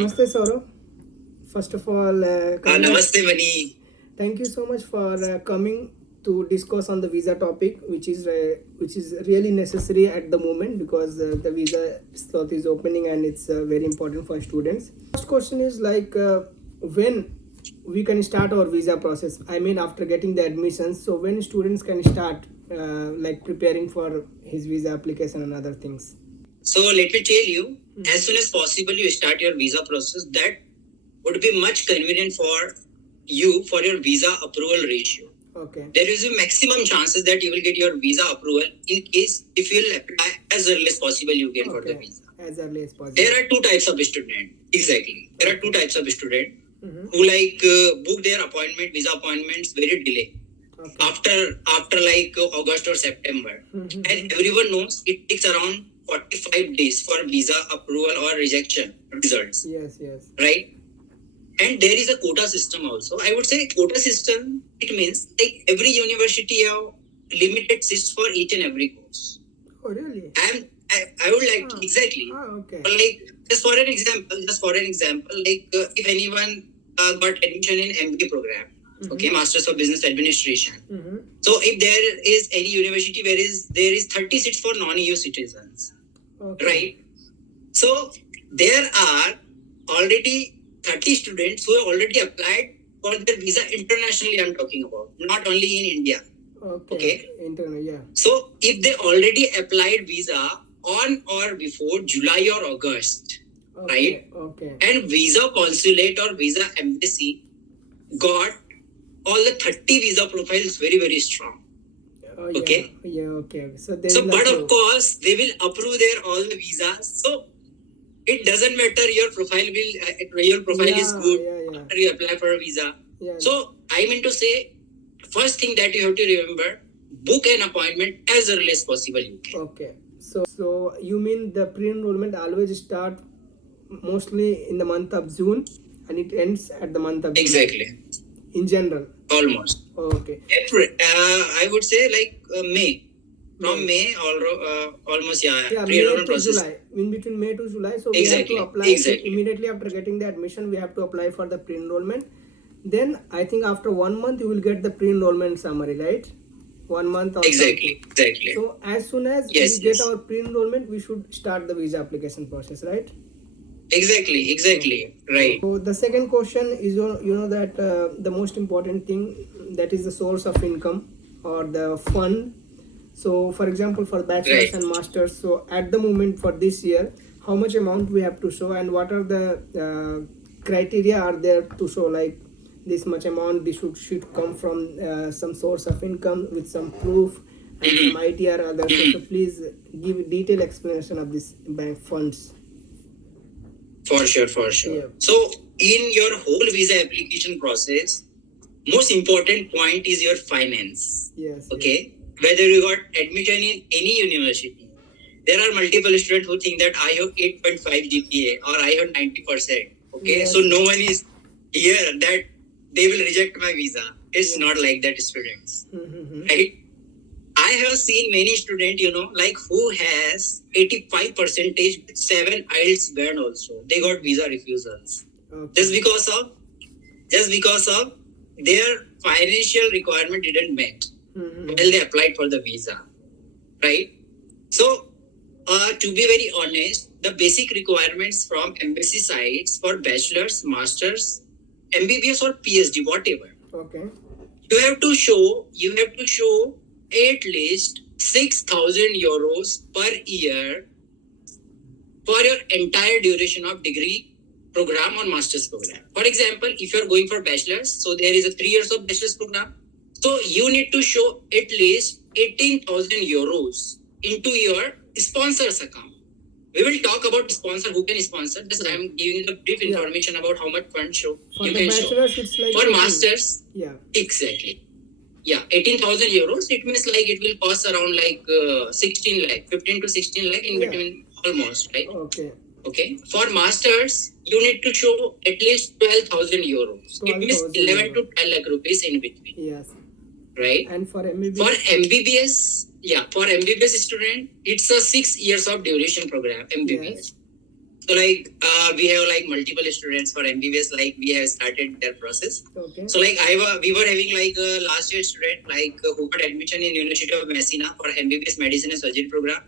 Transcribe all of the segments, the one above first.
Namaste, Saurabh. First of all, Namaste, Mani. thank you so much for coming to discuss on the visa topic, which is really necessary at the moment because the visa slot is opening and it's very important for students. First question is when we can start our visa process. I mean, after getting the admissions, so when students can start preparing for his visa application and other things. So let me tell you, as soon as possible you start your visa process. That would be much convenient for you for your visa approval ratio. Okay. There is a maximum chances that you will get your visa approval in case if you will apply as early as possible you get for the visa. As early as possible. There are two types of student. Exactly. There are two types of student who book their visa appointments very delay. Okay. After August or September. And everyone knows it takes around 45 days for visa approval or rejection results. Yes. Right? And there is a quota system also. I would say quota system, it means like every university have limited seats for each and every course. Oh, really? I would like to, exactly. Okay. Just for an example, if anyone got admission in MBA program, okay, Masters of Business Administration. So if there is any university where there is 30 seats for non-EU citizens, right? So there are already 30 students who have already applied for their visa internationally. I'm talking about, not only in India. Okay. Internal, yeah. So if they already applied visa on or before July or August, right? Okay. And visa consulate or visa embassy got all the 30 visa profiles very, very strong. Okay. Yeah. Okay. So but of course they will approve their all the visas. So it doesn't matter your profile is good after you apply for a visa. Yeah. So I mean to say, first thing that you have to remember, book an appointment as early as possible you can. Okay. So you mean the pre-enrollment always start mostly in the month of June and it ends at the month of July. Exactly. In general. Almost. Okay. April, I would say May. From May, almost May to July. In between May to July, so we have to apply. Exactly. Immediately after getting the admission, we have to apply for the pre-enrollment. Then I think after 1 month you will get the pre-enrollment summary, right? 1 month. Or exactly. So as soon as we get our pre-enrollment, we should start the visa application process, right? Exactly. Right. So the second question is, that the most important thing, that is the source of income or the fund. So for example, for bachelor's and master's, so at the moment for this year, how much amount we have to show and what are the criteria are there to show this much amount, this should come from some source of income with some proof and some ITR others. So please give a detailed explanation of this bank funds. For sure. Yeah. So in your whole visa application process, most important point is your finance. Yes. Okay. Whether you got admission in any university, there are multiple students who think that I have 8.5 GPA or I have 90%. Okay. Yes. So no one is here that they will reject my visa. It's not like that, students. Right? I have seen many students, who has 85% with 7 IELTS band also. They got visa refusals. Okay. Just because of their financial requirement didn't met while they applied for the visa. Right? So, to be very honest, the basic requirements from embassy sites for bachelor's, master's, MBBS or PhD, whatever. Okay. You have to show at least 6,000 euros per year for your entire duration of degree program or master's program. For example, if you are going for bachelor's, so there is a 3 years of bachelor's program. So you need to show at least 18,000 euros into your sponsor's account. We will talk about sponsor, who can sponsor. Just I am giving the brief information about how much funds you can show. It's like for masters, exactly. Yeah, 18,000 euros. It means it will cost around 16 lakh, 15 to 16 lakh in between almost, right? Okay. For masters, you need to show at least 12,000 euros. It means 11 to 12 lakh rupees in between. Yes. Right? And for MBBS? For MBBS student, it's a 6 years of duration program, MBBS. So like we have like multiple students for MBBS. Like we have started their process. Okay. So like we were having like a last year student like who got admission in University of Messina for MBBS Medicine and Surgery program.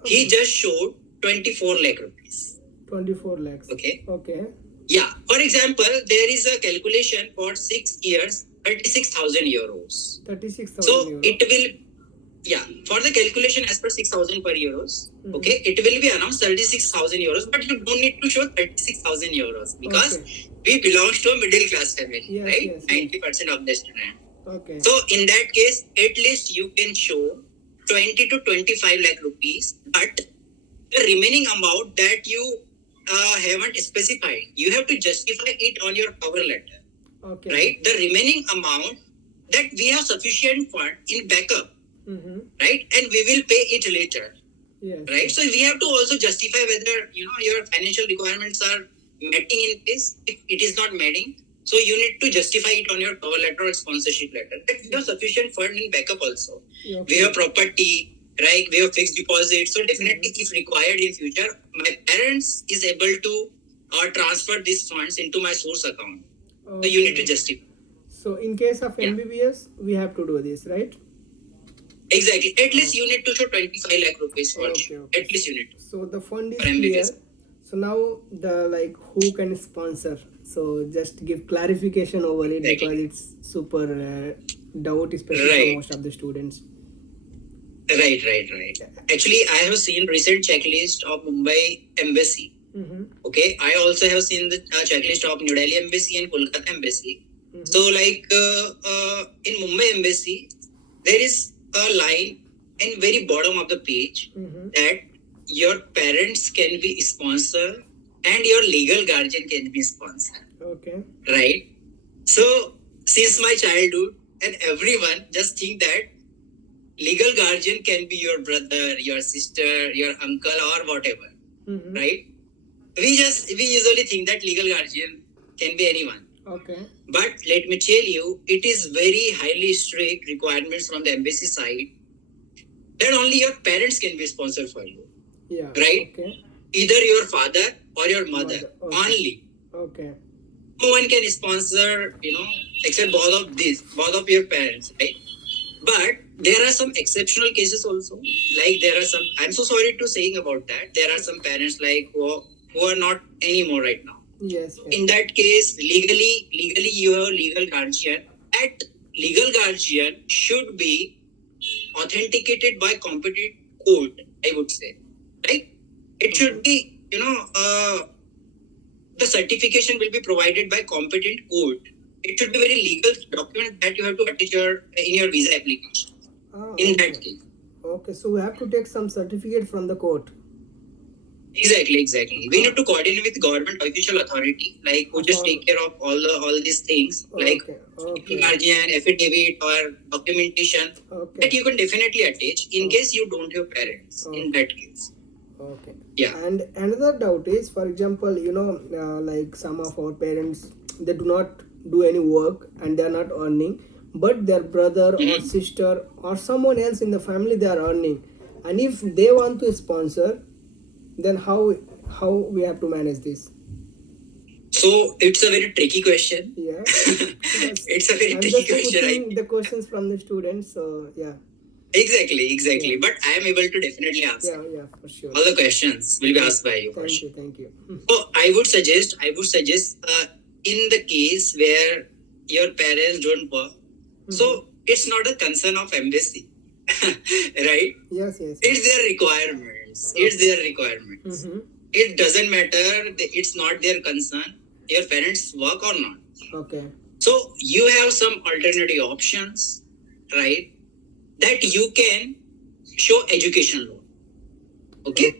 Okay. He just showed 24 lakh rupees. 24 lakhs. Okay. Okay. Yeah. For example, there is a calculation for 6 years, 36,000 euros. 36,000 So euros. it will, yeah, for the calculation as per 6,000 per euros, okay, it will be around 36,000 euros, but you don't need to show 36,000 euros because we belong to a middle class family, Yes, right? yes, 90% of the student. Okay. So in that case, at least you can show 20 to 25 lakh rupees, but the remaining amount that you haven't specified, you have to justify it on your cover letter, Okay. right? The remaining amount that we have sufficient fund in backup, right? And we will pay it later, Yes. right? So we have to also justify whether your financial requirements are meeting in place. If it is not meeting, so you need to justify it on your cover letter or sponsorship letter. But we have sufficient fund in backup also. Okay. We have property, right? We have fixed deposit. So definitely, if required in future, my parents is able to transfer these funds into my source account. So you need to justify. So in case of MBBS, we have to do this, right? Exactly. At least you need to show 25 lakh rupees for Okay. At least you need to. So the fund is For MBBS. clear. So now the who can sponsor? So just give clarification over it Exactly. because it's super doubt, especially Right. for most of the students. Right. Actually, I have seen recent checklist of Mumbai Embassy. Okay, I also have seen the checklist of New Delhi Embassy and Kolkata Embassy. So, like in Mumbai Embassy, there is a line in very bottom of the page that your parents can be sponsor and your legal guardian can be sponsor. Okay. Right. So, since my childhood, and everyone just think that legal guardian can be your brother, your sister, your uncle, or whatever. Right. We usually think that legal guardian can be anyone. Okay. But let me tell you, it is very highly strict requirements from the embassy side that only your parents can be sponsored for you. Yeah. Right? Okay. Either your father or your mother. Okay. Only. Okay. No one can sponsor, except both of your parents, right? But there are some exceptional cases also. Like there are some, I'm so sorry to saying about that. There are some parents like who are not anymore right now. Yes. In that case, legally you have legal guardian. That legal guardian should be authenticated by competent court, I would say. Right? It should be, the certification will be provided by competent court. It should be very legal document that you have to attach in your visa application. In that case. Okay, so we have to take some certificate from the court. Exactly. We need to coordinate with government official authority, like who just take care of all these things, like guardian, affidavit, or documentation that you can definitely attach in case you don't have parents. In that case. Okay. Yeah. And another doubt is, for example, like some of our parents, they do not do any work and they are not earning, but their brother or sister or someone else in the family, they are earning, and if they want to sponsor, then how we have to manage this? So it's a very tricky question. Yeah. It's a very tricky question. Putting the questions from the students. So yeah. Exactly. Yeah. But I am able to definitely answer. Yeah, for sure. All the questions will be asked by you. Thank you. So I would suggest in the case where your parents don't work, so it's not a concern of embassy, right? Yes. It's their requirements. It doesn't matter. It's not their concern. Your parents work or not. Okay. So you have some alternative options, right? That you can show education loan. Okay.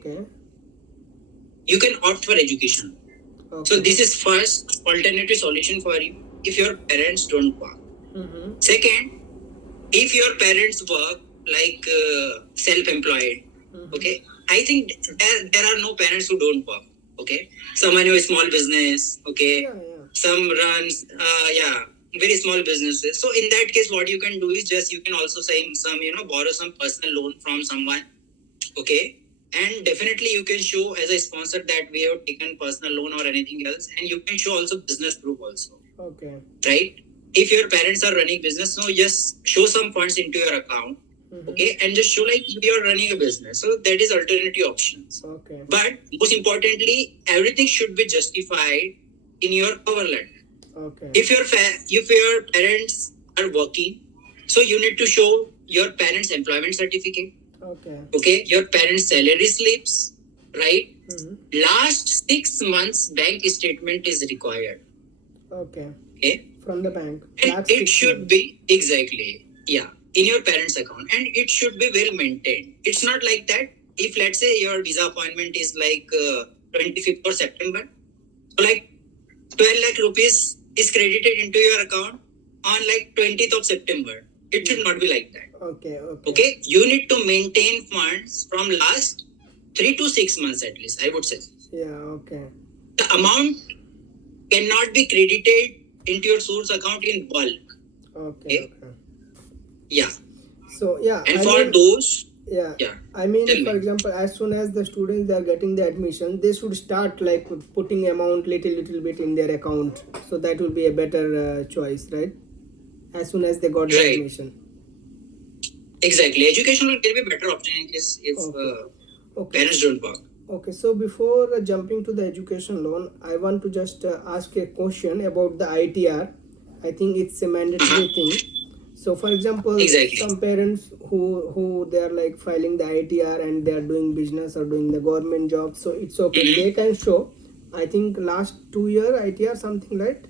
You can opt for education. Okay. So this is first alternative solution for you if your parents don't work. Second, if your parents work like self-employed, okay, I think there are no parents who don't work. Okay, someone who has small business. Okay, some runs very small businesses. So in that case, what you can do is just you can also say some borrow some personal loan from someone. Okay, and definitely you can show as a sponsor that we have taken personal loan or anything else, and you can show also business proof also. Okay. Right? If your parents are running business, so just show some funds into your account. Okay, and just show like you are running a business. So that is alternative options. Okay. But most importantly, everything should be justified in your cover letter. Okay. If your parents are working, so you need to show your parents' employment certificate. Okay. Okay, your parents' salary slips, right? Last 6 months bank statement is required. Okay. Okay. From the bank. And it should be exactly, yeah, in your parents' account, and it should be well maintained. It's not like that. If let's say your visa appointment is like 25th of September, so like 12 lakh rupees is credited into your account on like 20th of September. It should not be like that. Okay. Okay. Okay, you need to maintain funds from last 3 to 6 months at least, I would say. Yeah. Okay. The amount cannot be credited into your source account in bulk. Okay. Okay. Yeah. So yeah. And for those, yeah. yeah. I mean, Tell for me. example, as soon as the students they are getting the admission, they should start like putting amount little bit in their account. So that will be a better choice, right? As soon as they got the Right. admission. Exactly. Education will be a better option in case if Okay. parents don't work. Okay, so before jumping to the education loan, I want to just ask a question about the ITR. I think it's a mandatory thing. So, for example, Exactly. some parents who they are like filing the ITR and they are doing business or doing the government job, so it's okay. They can show. I think last 2 year ITR something, right?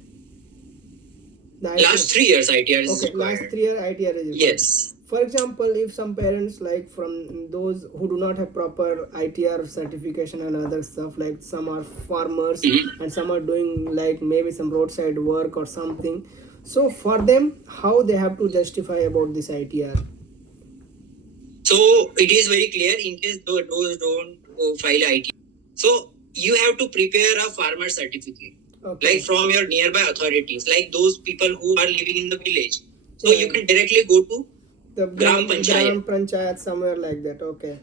Last 3 years ITR is okay, required. last 3 year ITR is required. Yes. For example, if some parents like from those who do not have proper ITR certification and other stuff, like some are farmers and some are doing like maybe some roadside work or something. So for them, how they have to justify about this ITR? So it is very clear in case those don't file ITR. So you have to prepare a farmer certificate. Okay. Like from your nearby authorities, like those people who are living in the village. So you can directly go to the Gram Panchayat somewhere like that. Okay.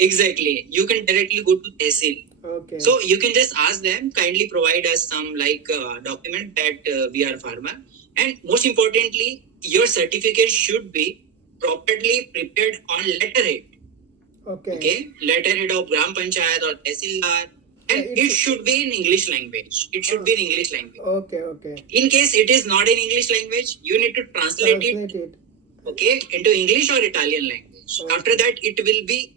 Exactly. You can directly go to Tehsil. Okay. So you can just ask them, kindly provide us some like document that we are farmer. And most importantly, your certificate should be properly prepared on letterhead. Okay. Letterhead of Gram Panchayat or Tehsildar. And it should be in English language. It should be in English language. Okay. In case it is not in English language, you need to translate it. Okay, into English or Italian language. Okay. After that, it will be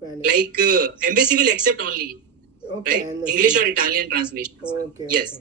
like embassy will accept only. Okay, right? English or Italian translation. Okay. Yes.